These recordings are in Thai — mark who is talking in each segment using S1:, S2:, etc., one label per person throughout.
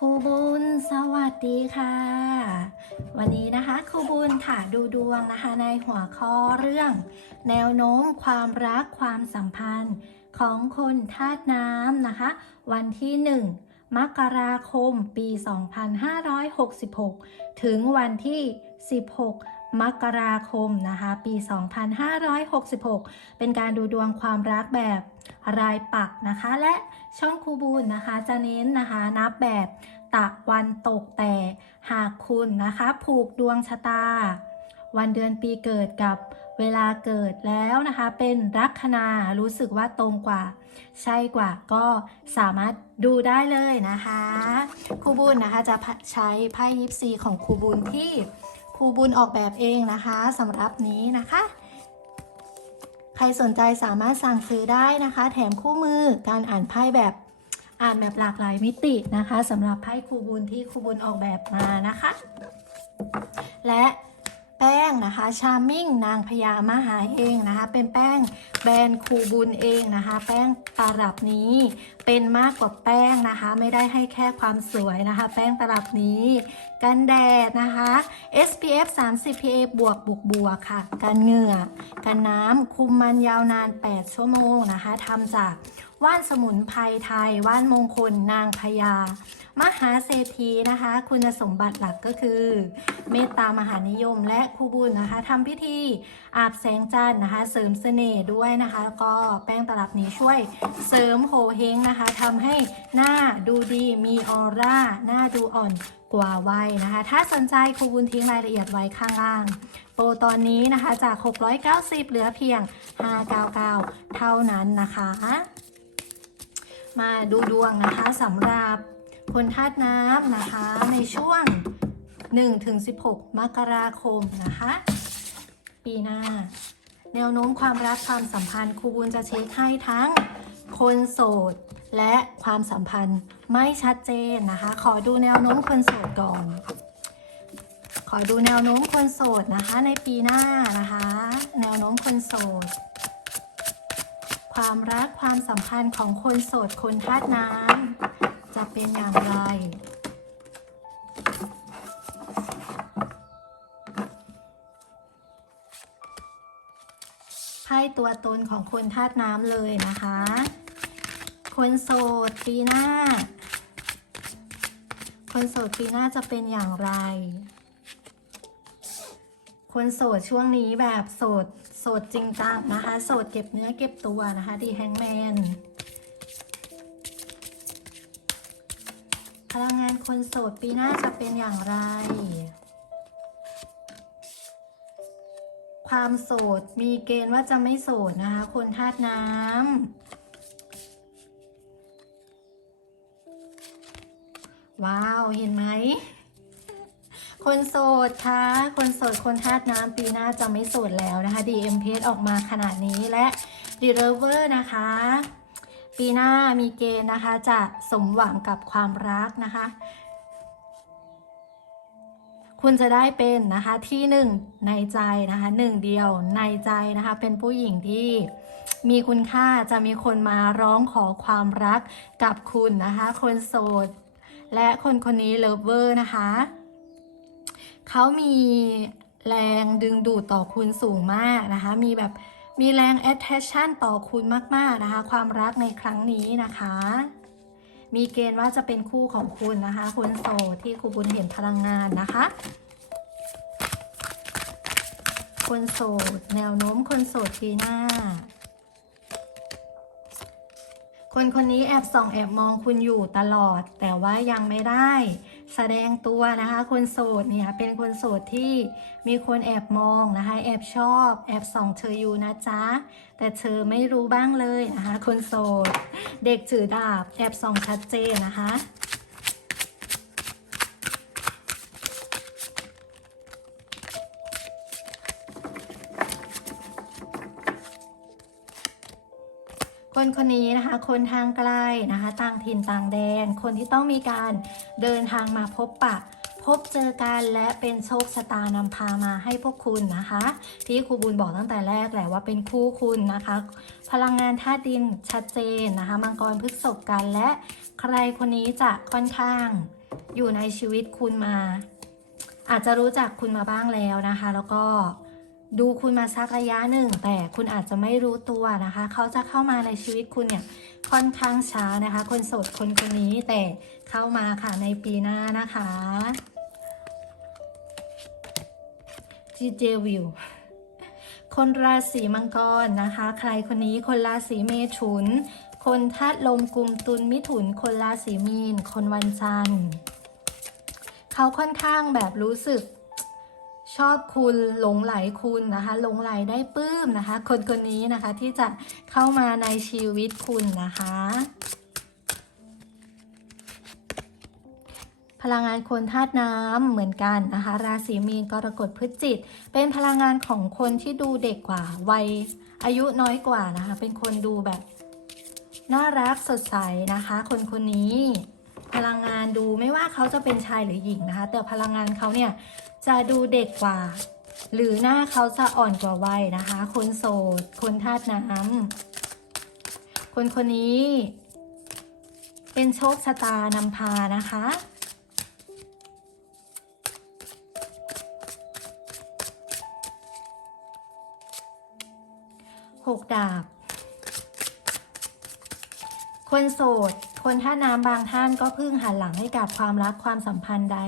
S1: ครูบุญสวัสดีค่ะ วันนี้นะคะครูบุญค่ะดูดวงนะคะในหัวข้อเรื่อง แนวโน้มความรักความสัมพันธ์ของคนธาตุน้ำนะคะ วันที่ 1 มกราคมปี 2566 ถึงวันที่ 16มกราคมนะคะ ปี 2566 เป็นการดูดวงความรักแบบ รายปักนะคะ และช่องคูบูลนะคะ จะเน้นนะคะนับแบบตะวันตกแต่หากคุณนะคะ ผูกดวงชะตา วันเดือนปีเกิดกับเวลาเกิดแล้วนะคะ เป็นลัคนารู้สึกว่าตรงกว่า ใช่กว่าก็สามารถดูได้เลยนะคะครูบุญนะคะจะใช้ไพ่ยิปซีของครูบุญที่ครูบุญออกแบบเองนะคะสำหรับนี้นะคะ ใครสนใจสามารถสั่งซื้อได้นะคะ แถมคู่มือการอ่านไพ่แบบอ่านแบบหลากหลายมิตินะคะสำหรับไพ่ครูบุญที่ครูบุญออกแบบมานะคะ และ แป้งนะคะชามิ่งนางพญามหาเฮงนะคะ เป็นแป้งแบรนด์คูบุญเองนะคะ แป้งตลับนี้เป็นมากกว่าแป้งนะคะ ไม่ได้ให้แค่ความสวยนะคะ แป้งตลับนี้ กันแดดนะคะ SPF 30 PA บวกบวกบวกค่ะ กันเหงื่อ กันน้ำคุมมันยาวนาน 8 ชั่วโมงนะคะทำจากว่านสมุนไพรไทย ว่านมงคลนางพญามหาเศรษฐีนะคะ คุณสมบัติหลักก็คือ เมตตามหานิยมและคู่บุญนะคะทำพิธีอาบแสงจันทร์นะคะ เสริมเสน่ห์ด้วยนะคะ แล้วก็แป้งตลับนี้ช่วยเสริมโหเฮงนะคะทำให้หน้าดูดีมีออร่า หน้าดูอ่อนกว่าวัยนะคะ ถ้าสนใจครูบุญทิ้งรายละเอียดไว้ข้างล่าง โปรตอนนี้นะคะจาก 690 เหลือเพียง 599 เท่านั้นนะคะ มาดูดวงนะคะสำหรับคนธาตุน้ำนะคะ ในช่วง 1-16 มกราคมนะคะ ปีหน้า แนวโน้มความรักความสัมพันธ์ครูบุญจะเช็คให้ทั้งคนโสด และความสัมพันธ์ไม่ชัดเจนนะคะ ขอดูแนวโน้มคนโสดก่อน ขอดูแนวโน้มคนโสดนะคะ ในปีหน้านะคะ แนวโน้มคนโสด ความรักความสัมพันธ์ของคนโสดคนธาตุน้ำจะเป็นอย่างไร ไพ่ตัวตนของคนธาตุน้ำเลยนะคะ คนโสดปีหน้า คนโสดปีหน้าจะเป็นอย่างไร คนโสดช่วงนี้แบบโสด สดจริงจังนะคะ โสดเก็บเนื้อเก็บตัวนะคะ ดีแฮงแมน พลังงานคนโสดปีหน้าจะเป็นอย่างไร ความโสดมีเกณฑ์ว่าจะไม่โสดนะคะ คนธาตุน้ำ ว้าว เห็นไหม คนโสดคะคนโสดคนธาตุน้ำปีหน้าจะไม่โสดแล้วนะคะ DM เพจออกมาขนาดนี้และ d e r e v e r นะคะ ปีหน้ามีเกณฑ์นะคะจะสมหวังกับความรักนะคะ คุณจะได้เป็นนะคะที่หนึ่งในใจนะคะหนึ่งเดียวในใจนะคะ เป็นผู้หญิงที่มีคุณค่าจะมีคนมาร้องขอความรักกับคุณนะคะ คนโสด และคนคนนี้เลิฟเวอร์นะคะ เขามีแรงดึงดูดต่อคุณสูงมากนะคะ มีแบบมีแรง attraction ต่อคุณมาก ๆ นะคะ ความรักในครั้งนี้นะคะ มีเกณฑ์ว่าจะเป็นคู่ของคุณนะคะ คุณโสดที่ครูบุญเห็นพลังงานนะคะ คนโสด แนวโน้มคนโสดปีหน้า คนคนนี้แอบส่องแอบมองคุณอยู่ตลอด แต่ว่ายังไม่ได้ แสดงตัวนะคะ คนโสดเนี่ยเป็นคนโสดที่มีคนแอบมองนะคะ แอบชอบ แอบส่องเธออยู่นะจ๊ะ แต่เธอไม่รู้บ้างเลยนะคะ คนโสด เด็กถือดาบ แอบส่องชัดเจนนะคะ คนคนนี้นะคะ คนทางไกลนะคะ ต่างถิ่นต่างแดน คนที่ต้องมีการเดินทางมาพบปะ พบเจอกันและเป็นโชคชะตานำพามาให้พวกคุณนะคะ ที่ครูบุญบอกตั้งแต่แรกแหละว่าเป็นคู่คุณนะคะ พลังงานธาตุดินชัดเจนนะคะ มังกรพฤกษบกันและใครคนนี้จะค่อนข้าง อยู่ในชีวิตคุณมา อาจจะรู้จักคุณมาบ้างแล้วนะคะ แล้วก็ ดูคุณมาสักระยะหนึ่ง แต่คุณอาจจะไม่รู้ตัวนะคะ เขาจะเข้ามาในชีวิตคุณเนี่ยค่อนข้างช้านะคะ คนโสดคนคนนี้แต่เข้ามาค่ะในปีหน้านะคะจีเจวิวคนราศีมังกรนะคะ ใครคนนี้คนราศีเมถุน คนธาตุลมกุมตุลมิถุน คนราศีมีน คนวันจันทร์เขาค่อนข้างแบบรู้สึก ชอบคุณหลงไหลคุณนะคะหลงไหลได้ปลื้มนะคะ คนคนนี้นะคะที่จะเข้ามาในชีวิตคุณนะคะ พลังงานคนธาตุน้ำเหมือนกันนะคะ ราศีมีนกรกฎพฤศจิต เป็นพลังงานของคนที่ดูเด็กกว่า วัยอายุน้อยกว่านะคะ เป็นคนดูแบบ น่ารักสดใสนะคะ คนคนนี้พลังงานดูไม่ว่าเขาจะเป็นชายหรือหญิงนะคะ แต่พลังงานเขาเนี่ย จะดูเด็กกว่า หรือหน้าเขาจะอ่อนกว่าวัยนะคะ คนโสด คนธาตุน้ำคนคนนี้ เป็นโชคชะตานำพานะคะหกดาบ คนโสด คนท่าน้ำบางท่านก็พิ่งหันหลังให้กับความรักความสัมพันธ์ใด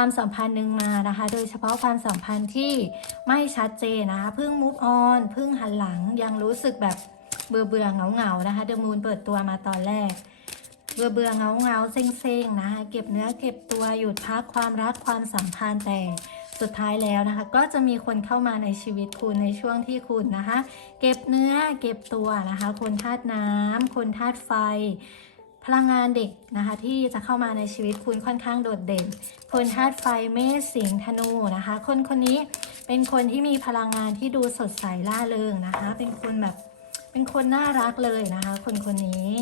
S1: ความสัมพันธ์หนึ่งมานะคะ โดยเฉพาะความสัมพันธ์ที่ไม่ชัดเจนนะคะเพิ่งมูฟออนเพิ่งหันหลังยังรู้สึกแบบเบื่อเบื่อเงาเงานะคะเดอะมูนเปิดตัวมาตอนแรก เบื่อเบื่อเงาเงาเซ็งเซ็งๆนะคะเก็บเนื้อเก็บตัวหยุดพักความรักความสัมพันธ์แต่สุดท้ายแล้วนะคะ ก็จะมีคนเข้ามาในชีวิตคุณในช่วงที่คุณนะคะ เก็บเนื้อเก็บตัวนะคะ คนธาตุน้ำคนธาตุไฟ ลังงานเด็กนะคะ ที่จะเข้ามาในชีวิตคุณค่อนข้างโดดเด่น คนธาตุไฟเมษสิงธนูนะคะ คนคนนี้เป็นคนที่มีพลังงานที่ดูสดใสล่าเริงนะคะ เป็นคนแบบเป็นคนน่ารักเลยนะคะ คนคนนี้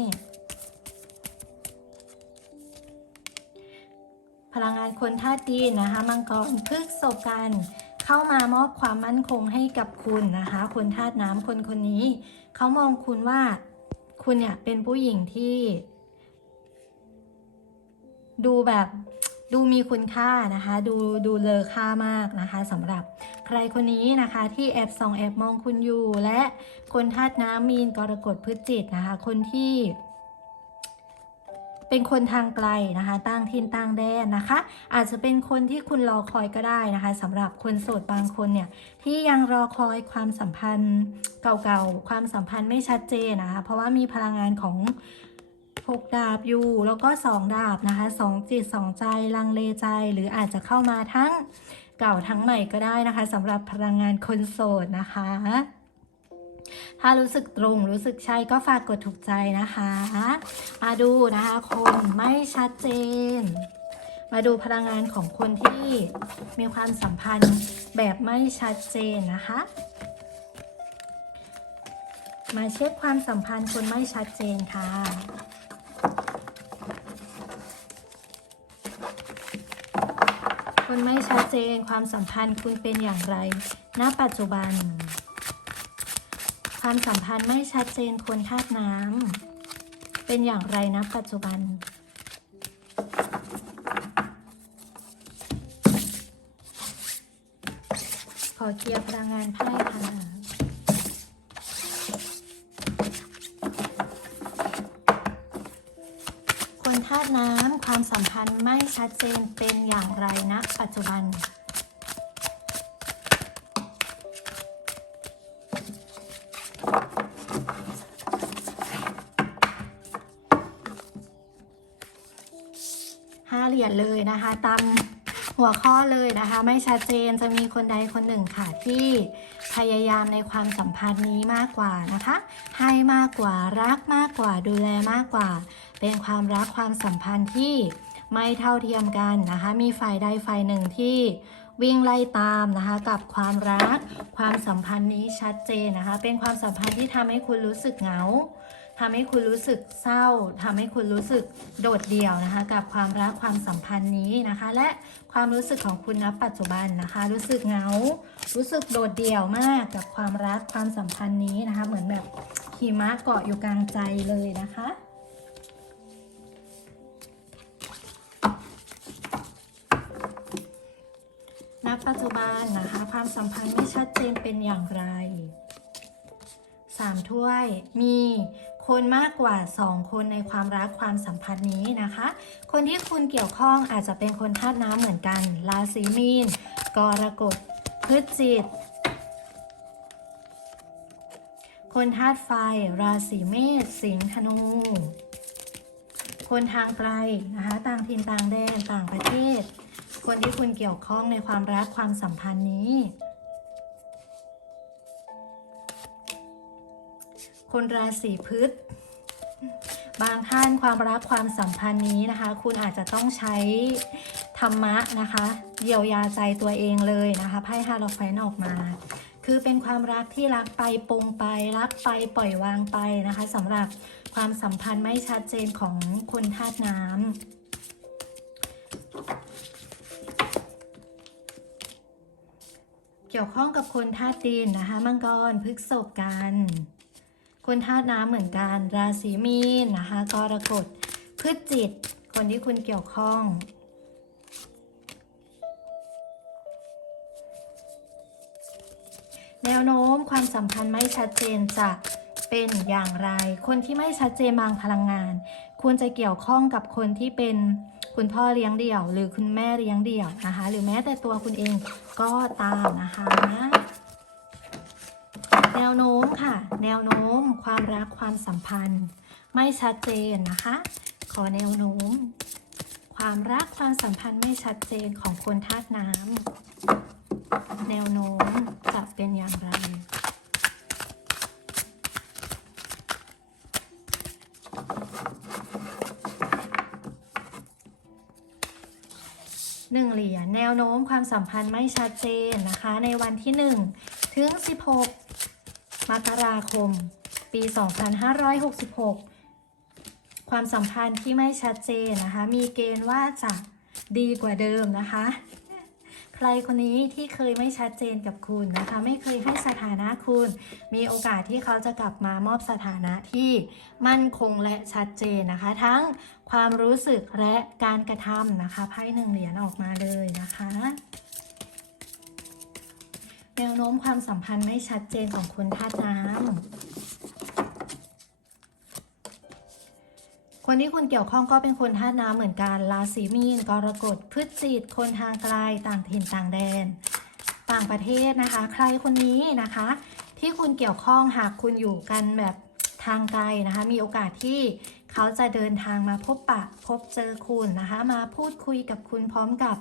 S1: พลังงานคนธาตุดินนะคะ มังกรพฤกษกันเข้ามามอบความมั่นคงให้กับคุณนะคะ คนธาตุน้ำคนคนนี้ เขามองคุณว่าคุณเนี่ยเป็นผู้หญิงที่ ดูแบบดูมีคุณค่านะคะ ดูดูเลอค่ามากนะคะสำหรับใครคนนี้นะคะที่แอบส่องแอบมองคุณอยู่ และคนธาตุน้ำมีนกรกฎพฤศจิตนะคะ คนที่ เป็นคนทางไกลนะคะต่างถิ่นต่างแดนนะคะ อาจจะเป็นคนที่คุณรอคอยก็ได้นะคะสำหรับคนโสดบางคนเนี่ยที่ยังรอคอยความสัมพันธ์เก่าๆความสัมพันธ์ไม่ชัดเจนนะคะ เพราะว่ามีพลังงานของ หกดาบอยู่ แล้วก็สองดาบนะคะสองจิตสองใจลังเลใจ หรืออาจจะเข้ามาทั้งเก่าทั้งใหม่ก็ได้นะคะสำหรับพลังงานคนโสดนะคะ ถ้ารู้สึกตรงรู้สึกใช่ก็ฝากกดถูกใจนะคะ มาดูนะคะ คนไม่ชัดเจน มาดูพลังงานของคนที่มีความสัมพันธ์แบบไม่ชัดเจนนะคะมาเช็คความสัมพันธ์คนไม่ชัดเจนค่ะ คนไม่ชัดเจนความสัมพันธ์คุณเป็นอย่างไร ณ ปัจจุบัน ความสัมพันธ์ไม่ชัดเจนคนธาตุน้ำเป็นอย่างไรณ ปัจจุบันขอเคลียร์พลังงานไพ่ ชัดเจนเป็นอย่างไรนะปัจจุบัน ห้าเหรียญเลยนะคะตามหัวข้อเลยนะคะ ไม่ชัดเจนจะมีคนใดคนหนึ่งค่ะที่พยายามในความสัมพันธ์นี้มากกว่านะคะ ให้มากกว่ารักมากกว่าดูแลมากกว่า เป็นความรักความสัมพันธ์ที่ ไม่เท่าเทียมกันนะคะ มีฝ่ายใดฝ่ายหนึ่งที่วิ่งไล่ตามนะคะ กับความรัก ความสัมพันธ์นี้ชัดเจนนะคะ เป็นความสัมพันธ์ที่ทำให้คุณรู้สึกเหงาทำให้คุณรู้สึกเศร้าทำให้คุณรู้สึกโดดเดี่ยวนะคะ กับความรักความสัมพันธ์นี้นะคะ และความรู้สึกของคุณณปัจจุบันนะคะ รู้สึกเหงา รู้สึกโดดเดี่ยวมากกับความรักความสัมพันธ์นี้นะคะ เหมือนแบบหิมะเกาะอยู่กลางใจเลยนะคะ ปัจจุบันนะคะ ความสัมพันธ์ไม่ชัดเจนเป็นอย่างไรสามถ้วย มีคนมากกว่า 2 คนในความรักความสัมพันธ์นี้นะคะ คนที่คุณเกี่ยวข้องอาจจะเป็นคนธาตุน้ำเหมือนกัน ราศีมีน กรกฎ พฤศจิกคนธาตุไฟ ราศีเมษ สิงห์ ธนู คนทางไกลนะคะ ต่างถิ่นต่างแดน ต่างประเทศ คนที่คุณเกี่ยวข้องในความรักความสัมพันธ์นี้ คนราศีพฤษบางท่านความรักความสัมพันธ์นี้นะคะ คุณอาจจะต้องใช้ธรรมะนะคะเยียวยาใจตัวเองเลยนะคะไพ่ฮาโลไฟนออกมา คือเป็นความรักที่รักไปปรงไป รักไปปล่อยวางไปนะคะสำหรับความสัมพันธ์ไม่ชัดเจนของคนธาตุน้ำ กี่ยวข้องกับคนธาตุดินนะคะมังกรพฤกษบกัน คนธาตุน้ำเหมือนกัน ราศีมีนนะคะกรกฎพฤศจิต คนที่คุณเกี่ยวข้องแนวโน้มความสัมพันธ์ไม่ชัดเจนจะเป็นอย่างไร คนที่ไม่ชัดเจนบางพลังงาน ควรจะเกี่ยวข้องกับคนที่เป็น คุณพ่อเลี้ยงเดี่ยว หรือคุณแม่เลี้ยงเดี่ยวนะคะ หรือแม้แต่ตัวคุณเองก็ตามนะคะ แนวโน้มค่ะ แนวโน้มความรักความสัมพันธ์ ไม่ชัดเจนนะคะ ขอแนวโน้ม ความรักความสัมพันธ์ไม่ชัดเจนของคนธาตุน้ำแนวโน้มจะเป็นอย่างไร หนึ่งเหรียญแนวโน้มความสัมพันธ์ไม่ชัดเจนนะคะ ในวันที่1ถึง16มกราคม ปี2566ความสัมพันธ์ที่ไม่ชัดเจนนะคะ มีเกณฑ์ว่าจะดีกว่าเดิมนะคะ ใครคนนี้ที่เคยไม่ชัดเจนกับคุณนะคะ ไม่เคยให้สถานะคุณ มีโอกาสที่เขาจะกลับมามอบสถานะที่มั่นคงและชัดเจนนะคะ ทั้งความรู้สึกและการกระทำนะคะไพ่หนึ่งเหรียญออกมาเลยนะคะแนวโน้มความสัมพันธ์ไม่ชัดเจนของคนธาตุน้ำ คนที่คุณเกี่ยวข้องก็เป็นคนธาตุน้ำเหมือนกันราศีมีนกรกฎพฤศจิกคนทางไกลต่างถิ่นต่างแดน ต่างประเทศนะคะ ใครคนนี้นะคะ ที่คุณเกี่ยวข้องหากคุณอยู่กันแบบทางไกลนะคะ มีโอกาสที่เขาจะเดินทางมาพบปะพบเจอคุณนะคะ มาพูดคุยกับคุณพร้อมกับ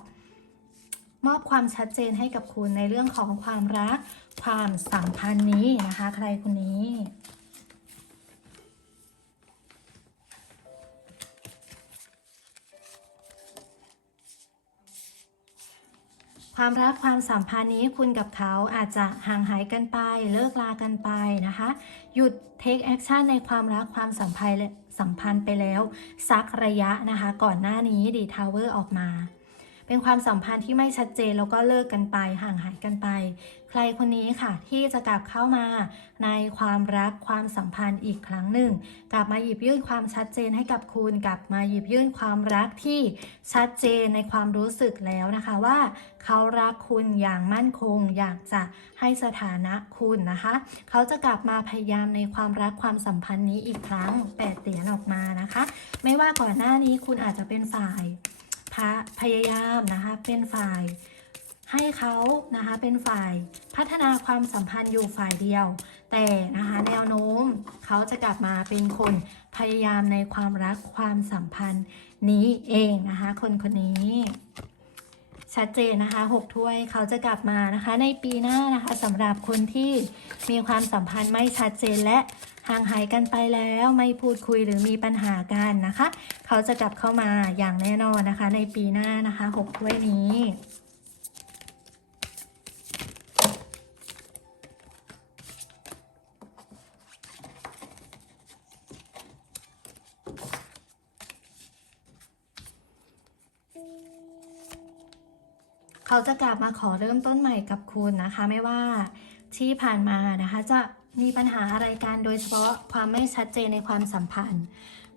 S1: มอบความชัดเจนให้กับคุณในเรื่องของความรัก ความสัมพันธ์นี้นะคะ ใครคนนี้ ความรักความสัมพันธ์นี้คุณกับเขาอาจจะห่างหายกันไป เลิกลากันไปนะคะ หยุด take action ในความรักความสัมพันธ์สัมพันธ์ไปแล้วสักระยะนะคะ ก่อนหน้านี้ดีทาวเวอร์ออกมา เป็นความสัมพันธ์ที่ไม่ชัดเจนแล้วก็เลิกกันไป ห่างหายกันไป ใครคนนี้ค่ะ ที่จะกลับเข้ามาในความรักความสัมพันธ์อีกครั้งหนึ่ง กลับมาหยิบยื่นความชัดเจนให้กับคุณ กลับมาหยิบยื่นความรักที่ชัดเจนในความรู้สึกแล้วนะคะว่าเขารักคุณอย่างมั่นคง อยากจะให้สถานะคุณนะคะ เขาจะกลับมาพยายามในความรักความสัมพันธ์นี้อีกครั้งแปดเหรียญออกมานะคะ ไม่ว่าก่อนหน้านี้คุณอาจจะเป็นฝ่ายพพยายามนะคะเป็นฝ่าย ให้เขานะคะเป็นฝ่ายพัฒนาความสัมพันธ์อยู่ฝ่ายเดียว แต่นะคะแนวโน้มเขาจะกลับมาเป็นคนพยายามในความรักความสัมพันธ์นี้เองนะคะคนคนนี้ชัดเจนนะคะหกถ้วยเขาจะกลับมานะคะ ในปีหน้านะคะสำหรับคนที่มีความสัมพันธ์ไม่ชัดเจนและห่างหายกันไปแล้วไม่พูดคุยหรือมีปัญหากันนะคะ เขาจะกลับเข้ามาอย่างแน่นอนนะคะ ในปีหน้านะคะหกถ้วยนี้ เขาจะกลับมาขอเริ่มต้นใหม่กับคุณนะคะ ไม่ว่าที่ผ่านมานะคะ จะมีปัญหาอะไรกันโดยเฉพาะความไม่ชัดเจนในความสัมพันธ์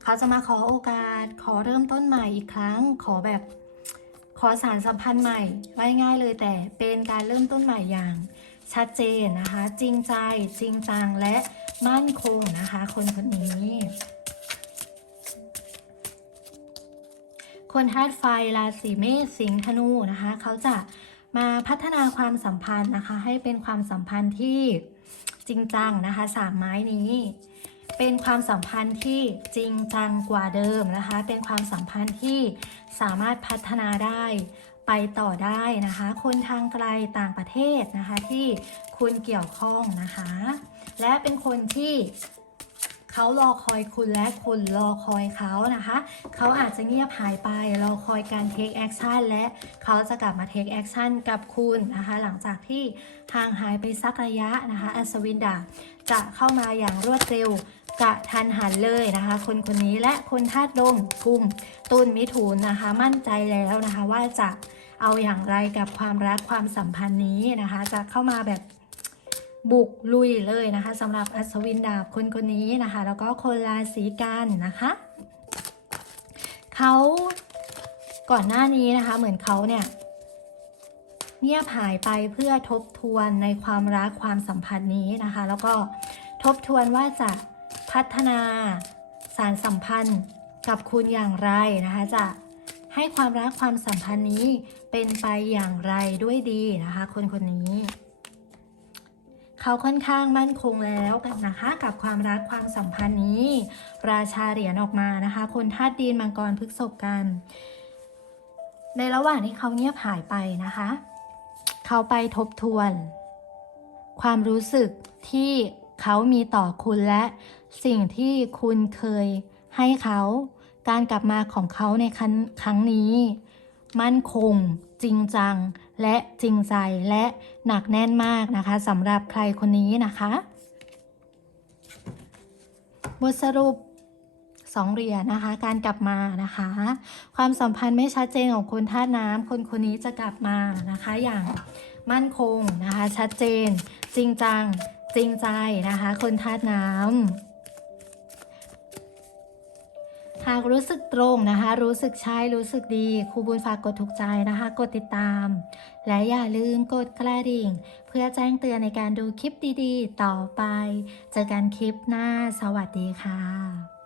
S1: เขาจะมาขอโอกาส ขอเริ่มต้นใหม่อีกครั้ง ขอแบบขอสารสัมพันธ์ใหม่ไว้ง่ายเลยแต่เป็นการเริ่มต้นใหม่อย่างชัดเจนนะคะ จริงใจจริงจังและมั่นคงนะคะ คนคนนี้ คนธาตุไฟราศีเมษสิงห์ธนูนะคะ เขาจะมาพัฒนาความสัมพันธ์นะคะ ให้เป็นความสัมพันธ์ที่จริงจังนะคะสามไม้นี้ เป็นความสัมพันธ์ที่จริงจังกว่าเดิมนะคะ เป็นความสัมพันธ์ที่สามารถพัฒนาได้ไปต่อได้นะคะ คนทางไกลต่างประเทศนะคะที่คุณเกี่ยวข้องนะคะ และเป็นคนที่ เขารอคอยคุณและคุณรอคอยเขานะคะ เขาอาจจะเงียบหายไป รอคอยการ take action และเขาจะกลับมา take action กับคุณนะคะ หลังจากที่ห่างหายไปสักระยะนะคะอัศวินดาบจะเข้ามาอย่างรวดเร็วกะทันหันเลยนะคะ คนคนนี้และคนธาตุลมกุมตุลมิถุนนะคะ มั่นใจแล้วนะคะว่าจะเอาอย่างไรกับความรักความสัมพันธ์นี้นะคะ จะเข้ามาแบบ บุกลุยเลยนะคะสำหรับอัศวินดาบคนคนนี้นะคะ แล้วก็คนราศีกันนะคะเขาก่อนหน้านี้นะคะ เหมือนเขาเนี่ยเงียบหายไปเพื่อทบทวนในความรักความสัมพันธ์นี้นะคะ แล้วก็ทบทวนว่าจะพัฒนาสารสัมพันธ์กับคุณอย่างไรนะคะจะให้ความรักความสัมพันธ์นี้เป็นไปอย่างไรด้วยดีนะคะ คนคนนี้ เขาค่อนข้างมั่นคงแล้วกันนะคะ กับความรักความสัมพันธ์นี้ ราชาเหรียญออกมานะคะ คนธาตุดินมังกรพฤกษบกัน ในระหว่างที่เขาเงียบหายไปนะคะ เขาไปทบทวน ความรู้สึกที่เขามีต่อคุณและสิ่งที่คุณเคยให้เขาการกลับมาของเขาในครั้งครั้งนี้ มั่นคง จริงจัง และจริงใจและหนักแน่นมากนะคะสำหรับใครคนนี้นะคะ บทสรุปสองเหรียญนะคะ การกลับมานะคะ ความสัมพันธ์ไม่ชัดเจนของคนธาตุน้ำคนคนนี้จะกลับมานะคะ อย่างมั่นคงนะคะ ชัดเจน จริงจัง จริงใจนะคะ คนธาตุน้ำ รู้สึกตรงนะคะ รู้สึกใช่รู้สึกดีครูบุญฝากกดถูกใจนะคะ กดติดตาม และอย่าลืมกดกระดิ่ง เพื่อแจ้งเตือนในการดูคลิปดีๆ ต่อไป เจอกันคลิปหน้า สวัสดีค่ะ